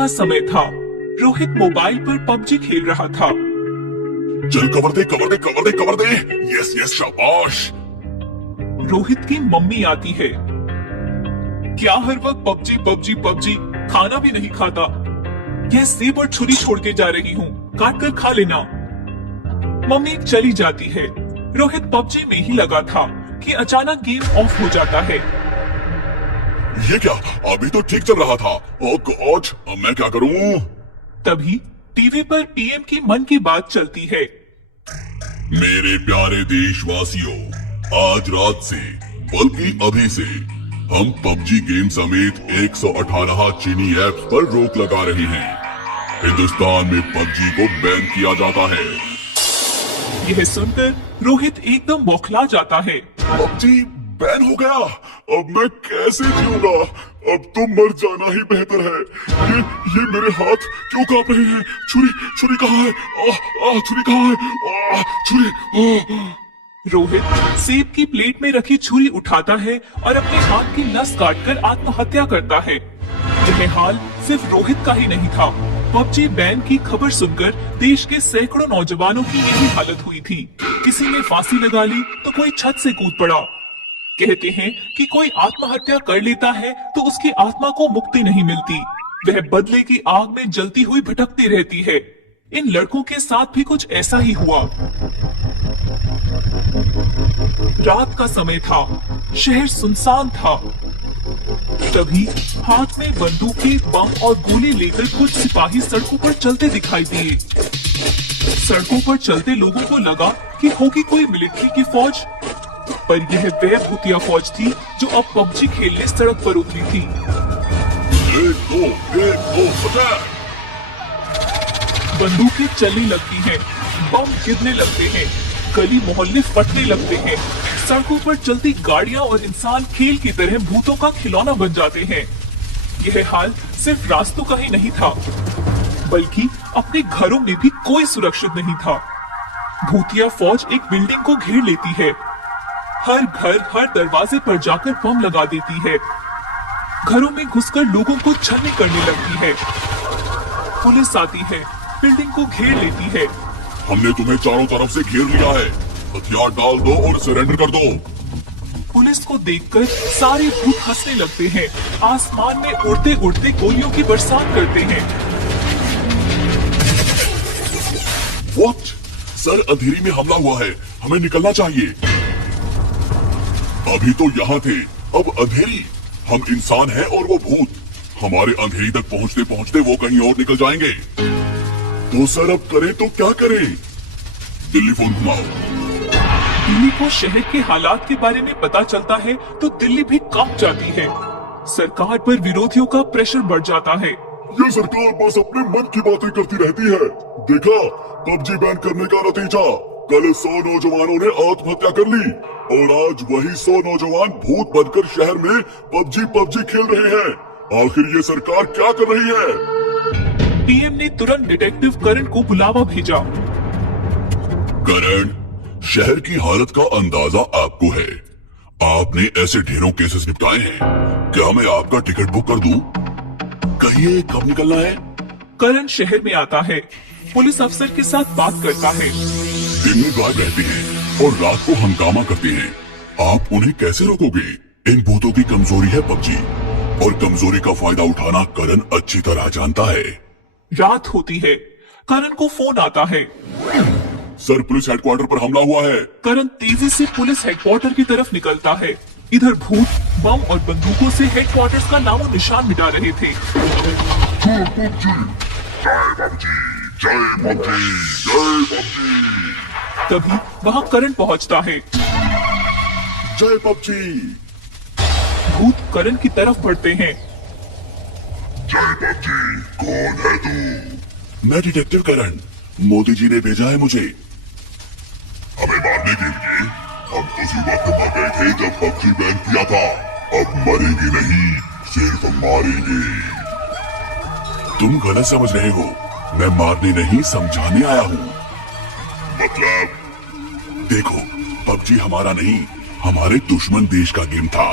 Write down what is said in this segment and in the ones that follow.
का समय था। रोहित मोबाइल पर पबजी खेल रहा था। चल कवर दे कवर दे कवर दे कवर दे। यस यस शाबाश। रोहित की मम्मी आती है। क्या हर वक्त पबजी पबजी पबजी, खाना भी नहीं खाता। यह सेब और छुरी छोड़ के जा रही हूँ, काट कर खा लेना। मम्मी चली जाती है। रोहित पबजी में ही लगा था कि अचानक गेम ऑफ हो जाता है। ये क्या, अभी तो ठीक चल रहा था। ओह गॉड, अब मैं क्या करूं? तभी टीवी पर पीएम की मन की बात चलती है। मेरे प्यारे देशवासियों, आज रात से बल्कि अभी से हम पबजी गेम समेत 118 चीनी ऐप्स पर रोक लगा रहे हैं। हिंदुस्तान में पबजी को बैन किया जाता है। यह सुनकर रोहित एकदम बौखला जाता है। पबजी बैन हो गया, अब मैं कैसे जीऊंगा? अब तो मर जाना ही बेहतर है। ये मेरे हाथ क्यों कांप रहे हैं? छुरी कहाँ है? छुरी कहाँ है? छुरी। रोहित सेब की प्लेट में रखी छुरी उठाता है और अपने हाथ की नस काटकर आत्महत्या करता है। यह हाल सिर्फ रोहित का ही नहीं था। पबजी बैन की खबर सुनकर देश के सैकड़ों नौजवानों की यही हालत हुई थी। किसी ने फांसी लगा ली तो कोई छत से कूद पड़ा। कहते हैं कि कोई आत्महत्या कर लेता है तो उसकी आत्मा को मुक्ति नहीं मिलती, वह बदले की आग में जलती हुई भटकती रहती है। इन लड़कों के साथ भी कुछ ऐसा ही हुआ। रात का समय था, शहर सुनसान था। तभी हाथ में बंदूकें, बम और गोली लेकर कुछ सिपाही सड़कों पर चलते दिखाई दिए। सड़कों पर चलते लोगों को लगा कि होगी कोई मिलिट्री की फौज, पर यह वह भूतिया फौज थी जो अब पबजी खेलने सड़क पर उतरी थी। बंदूकें चलने लगती हैं, बम गिरने लगते हैं, गली मोहल्ले फटने लगते हैं। सड़कों पर चलती गाड़ियां और इंसान खेल की तरह भूतों का खिलौना बन जाते हैं। यह हाल सिर्फ रास्तों का ही नहीं था, बल्कि अपने घरों में भी कोई सुरक्षित नहीं था। भूतिया फौज एक बिल्डिंग को घेर लेती है। हर घर, हर दरवाजे पर जाकर बम लगा देती है। घरों में घुसकर लोगों को छलनी करने लगती है। पुलिस आती है, बिल्डिंग को घेर लेती है। हमने तुम्हें चारों तरफ से घेर लिया है, हथियार डाल दो और सरेंडर कर दो। पुलिस को देखकर सारे भूत हंसने लगते हैं, आसमान में उड़ते उड़ते गोलियों की बरसात करते हैं। What? सर, अंधेरी में हमला हुआ है, हमें निकलना चाहिए। अभी तो यहाँ थे, अब अंधेरी। हम इंसान हैं और वो भूत। हमारे अंधेरी तक पहुँचते पहुँचते वो कहीं और निकल जाएंगे। तो सर अब करें तो क्या करें? दिल्ली फोन घुमाओ। दिल्ली को शहर के हालात के बारे में पता चलता है तो दिल्ली भी कांप जाती है। सरकार पर विरोधियों का प्रेशर बढ़ जाता है। ये सरकार बस अपने मन की बातें करती रहती है। देखा पबजी बैन करने का नतीजा? कल 100 नौजवानों ने आत्महत्या कर ली और आज वही 100 नौजवान भूत बनकर शहर में पबजी खेल रहे हैं। आखिर ये सरकार क्या कर रही है? पीएम ने तुरंत डिटेक्टिव करण को बुलावा भेजा। करण, शहर की हालत का अंदाजा आपको है। आपने ऐसे ढेरों केसेस निपटाए हैं। क्या मैं आपका टिकट बुक कर दूं? कहिए कब निकलना है? करण शहर में आता है, पुलिस अफसर के साथ बात करता है। दिन में गायब रहते हैं और रात को हंगामा करते हैं। आप उन्हें कैसे रोकोगे? इन भूतों की कमजोरी है पबजी, और कमजोरी का फायदा उठाना करण अच्छी तरह जानता है। रात होती है, करण को फोन आता है। सर, पुलिस हेडक्वार्टर पर हमला हुआ है। करण तेजी से पुलिस हेडक्वार्टर की तरफ निकलता है। इधर भूत बम और बंदूकों से हेडक्वार्टर्स का नामो निशान मिटा रहे थे। जय पबजी, जय पबजी, जय पबजी। तभी वहाँ करण पहुँचता है। जय पबजी। भूत करण की तरफ बढ़ते हैं। जय पबजी, कौन है तू? मैं डिटेक्टिव करण, मोदी जी ने भेजा है मुझे। हमें मारने के लिए? हम उसी वक्त मर गए थे जब पबजी बैन किया था। अब मरेंगे नहीं, सिर्फ मारेंगे। तुम गलत समझ रहे हो, मैं मारने नहीं समझाने आया हूँ। मतलब? देखो, पबजी हमारा नहीं, हमारे दुश्मन देश का गेम था।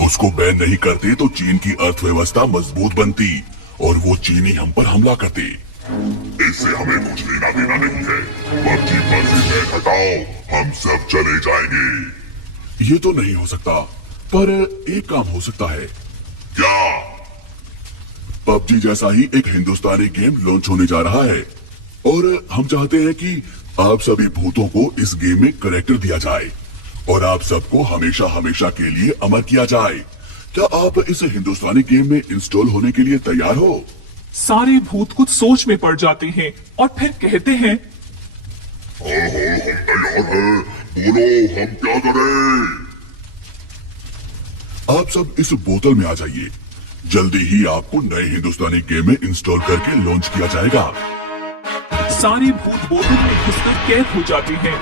उसको बैन नहीं करते तो चीन की अर्थव्यवस्था मजबूत बनती और वो चीनी हम पर हमला करते। इससे हमें कुछ लेना देना नहीं है। पबजी पर से बैन हटाओ, हम सब चले जाएंगे। ये तो नहीं हो सकता, पर एक काम हो सकता है। क्या? पबजी जैसा ही एक हिंदुस्तानी गेम लॉन्च होने जा रहा है और हम चाहते हैं कि आप सभी भूतों को इस गेम में कैरेक्टर दिया जाए और आप सबको हमेशा हमेशा के लिए अमर किया जाए। क्या आप इस हिंदुस्तानी गेम में इंस्टॉल होने के लिए तैयार हो? सारे भूत कुछ सोच में पड़ जाते हैं और फिर कहते हैं, हाँ हम तैयार हैं, बोलो हम क्या करें? आप सब इस बोतल में आ जाइए। जल्दी ही आपको नए हिंदुस्तानी गेम में इंस्टॉल करके लॉन्च किया जाएगा। सारे भूत बोतल में घुसकर कैद हो जाते हैं।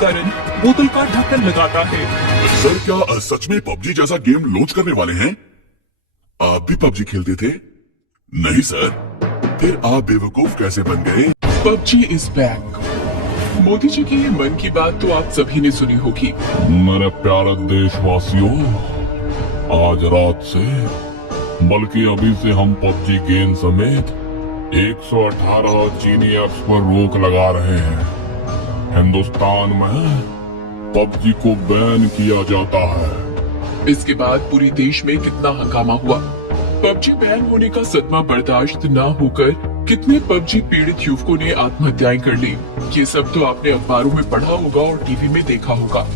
करण बोतल का ढक्कन लगाता है। सर क्या सच में पबजी जैसा गेम लॉन्च करने वाले हैं? आप भी पबजी खेलते थे? नहीं सर, फिर आप बेवकूफ कैसे बन गए? PUBG is back. Modi ji की ये मन की बात तो आप सभी ने सुनी होगी। मेरे प्यारे देशवासियों, आज रात से बल्कि अभी से हम पबजी गेम समेत 118 चीनी ऐप्स पर रोक लगा रहे हैं। हिंदुस्तान में पबजी को बैन किया जाता है। इसके बाद पूरे देश में कितना हंगामा हुआ। पबजी बैन होने का सदमा बर्दाश्त न होकर कितने पबजी पीड़ित युवकों ने आत्महत्याएं कर ली। ये सब तो आपने अखबारों में पढ़ा होगा और टीवी में देखा होगा।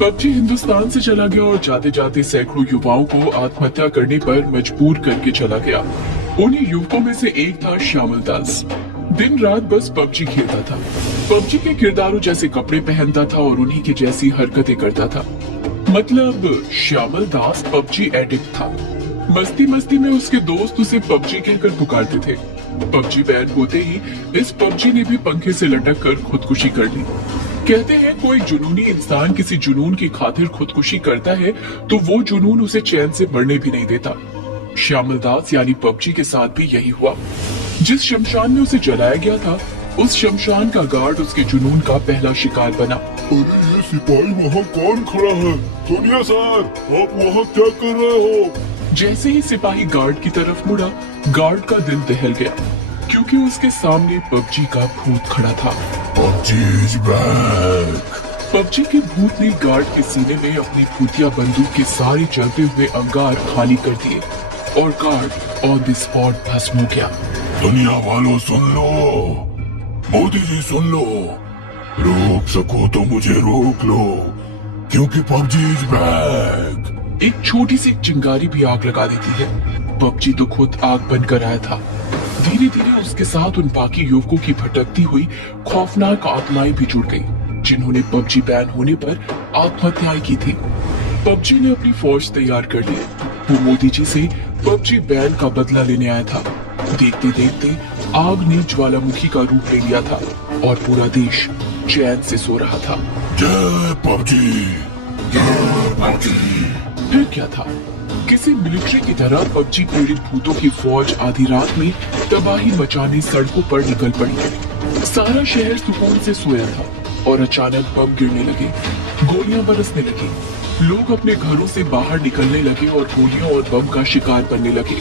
पबजी हिंदुस्तान से चला गया और जाते जाते सैकड़ों युवाओं को आत्महत्या करने पर मजबूर करके चला गया। उन्हीं युवकों में से एक था श्यामल दास। दिन रात बस पबजी खेलता था, पबजी के किरदारों जैसे कपड़े पहनता था और उन्हीं के जैसी हरकतें करता था। मतलब श्यामल दास पबजी एडिक्ट था। मस्ती मस्ती में उसके दोस्त उसे पबजी कहकर पुकारते थे। पबजी बैन होते ही इस पबजी ने भी पंखे से लटक कर खुदकुशी कर ली। कहते हैं कोई जुनूनी इंसान किसी जुनून की खातिर खुदकुशी करता है तो वो जुनून उसे चैन से मरने भी नहीं देता। श्यामल दास यानी पबजी के साथ भी यही हुआ। जिस शमशान में उसे जलाया गया था, उस शमशान का गार्ड उसके जुनून का पहला शिकार बना। अरे ये सिपाही वहाँ कौन खड़ा है? सुनिए सर, आप वहाँ क्या कर रहे हो? जैसे ही सिपाही गार्ड की तरफ मुड़ा, गार्ड का दिल दहल गया क्योंकि उसके सामने पबजी का भूत खड़ा था। PUBG is back. पबजी के भूत ने गार्ड के सीने में अपनी भूतिया बंदूक के सारे चलते हुए अंगार खाली कर दिए और गार्ड ऑन द स्पॉट भस्म हो गया। दुनिया वालों सुन लो, मोदी जी सुन लो, रोक सको तो मुझे रोक लो क्योंकि पबजी इज बैक। एक छोटी सी चिंगारी भी आग लगा देती है। पबजी तो खुद आग बनकर आया था। धीरे धीरे उसके साथ उन बाकी युवकों की भटकती हुई खौफनाक आत्माएं भी जुड़ गई जिन्होंने पबजी बैन होने पर आत्महत्याएं की थी। पबजी ने अपनी फौज तैयार कर ली। वो मोदी जी से पबजी बैन का बदला लेने आया था। देखते देखते आग ने ज्वालामुखी का रूप ले लिया था और पूरा देश चैन से सो रहा था। जय पबजी, जय पबजी। फिर क्या था? किसी मिलिट्री की तरह पबजी पीड़ित भूतों की फौज आधी रात में तबाही मचाने सड़कों पर निकल पड़ी। सारा शहर सुकून से सोया था और अचानक बम गिरने लगे, गोलियां बरसने लगी। लोग अपने घरों से बाहर निकलने लगे और गोलियों और बम का शिकार बनने लगे।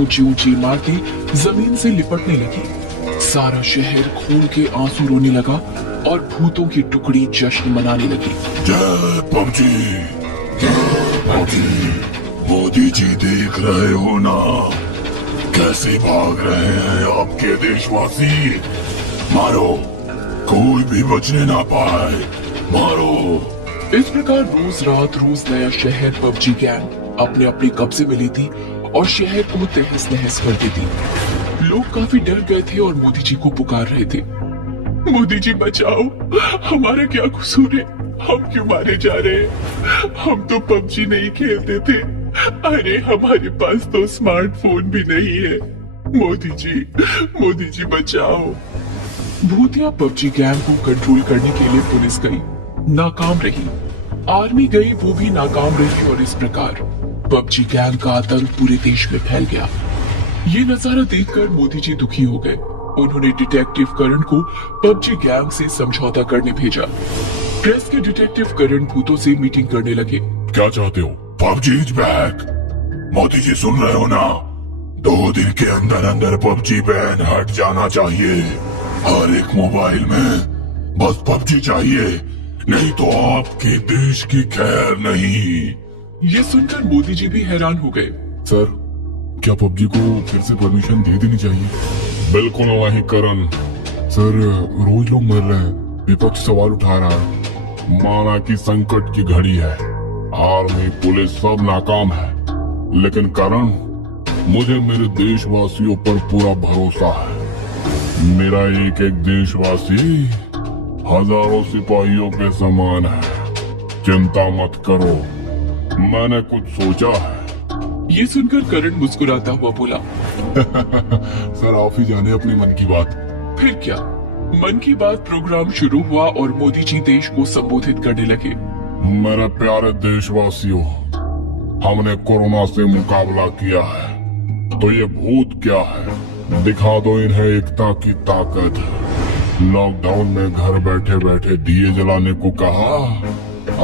ऊंची ऊंची इमारतें जमीन से लिपटने लगी। सारा शहर खून के आंसू रोने लगा और भूतों की टुकड़ी जश्न मनाने लगी। जय पबजी, जय पबजी। मोदी जी देख रहे हो ना, कैसे भाग रहे हैं आपके देशवासी। मारो, कोई भी बचने ना पाए, मारो। इस प्रकार रोज रात रोज नया शहर पबजी गैंग अपने अपने कब्जे में लेती और शहर को तहस नहस कर देती। लोग काफी डर गए थे और मोदी जी को पुकार रहे थे, मोदी जी बचाओ, हमारा क्या कसूर है, हम क्यों मारे जा रहे हैं? हम तो पबजी नहीं खेलते थे। अरे हमारे पास तो स्मार्टफोन भी नहीं है। मोदी जी बचाओ। भूतिया पबजी गैंग को कंट्रोल करने के लिए पुलिस गई, नाकाम रही। आर्मी गई, वो भी नाकाम रही और इस प्रकार पबजी गैंग का आतंक पूरे देश में फैल गया। ये नजारा देखकर मोदी जी दुखी हो गए। उन्होंने डिटेक्टिव करण को पबजी गैंग से समझौता करने भेजा। प्रेस के डिटेक्टिव करण भूतों से मीटिंग करने लगे। क्या चाहते हो? PUBG is back. Modi ji सुन रहे हो ना, 2 दिन के अंदर अंदर पबजी बैन हट जाना चाहिए। हर एक मोबाइल में बस पबजी चाहिए, नहीं तो आपके देश की खैर नहीं। ये सुनकर मोदी जी भी हैरान हो गए। सर, क्या पबजी को फिर से परमिशन दे देनी चाहिए? बिल्कुल वही करण। सर, रोज लोग मर रहे हैं, विपक्ष सवाल उठा रहा है। माना कि संकट की घड़ी है, आर्मी पुलिस सब नाकाम है, लेकिन करण, मुझे मेरे देशवासियों पर पूरा भरोसा है। मेरा एक एक देशवासी हजारों सिपाहियों के समान है। चिंता मत करो, मैंने कुछ सोचा है। ये सुनकर करण मुस्कुराता हुआ बोला। सर, आप ही जाने अपनी मन की बात। फिर क्या, मन की बात प्रोग्राम शुरू हुआ और मोदी जी देश को संबोधित करने लगे। मेरे प्यारे देशवासियों, हमने कोरोना से मुकाबला किया है, तो ये भूत क्या है? दिखा दो इन्हें एकता की ताकत। लॉकडाउन में घर बैठे बैठे दिए जलाने को कहा,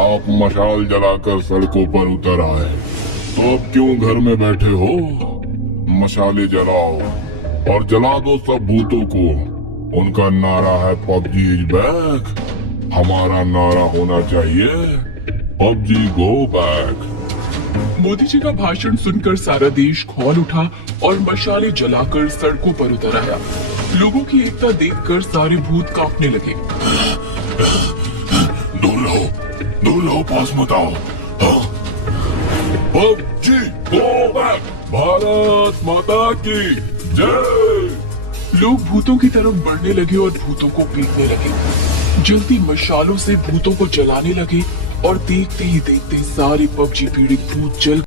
आप मशाल जलाकर सड़कों पर उतर आए, तो अब क्यों घर में बैठे हो? मशाले जलाओ और जला दो सब भूतों को। उनका नारा है पबजी इज बैक, हमारा नारा होना चाहिए पबजी गो बैक। मोदी जी का भाषण सुनकर सारा देश खौल उठा और मशाले जलाकर सड़कों पर उतर आया। लोगों की एकता देखकर सारे भूत कांपने लगे। दूर रहो, पास मत आओ। हाँ? पबजी गो बैक, भारत माता की जय। लोग भूतों की तरफ बढ़ने लगे और भूतों को पीटने लगे। जलती मशालों से भूतों को जलाने लगे और देखते ही देखते सारे पबजी पीड़ित भूत जल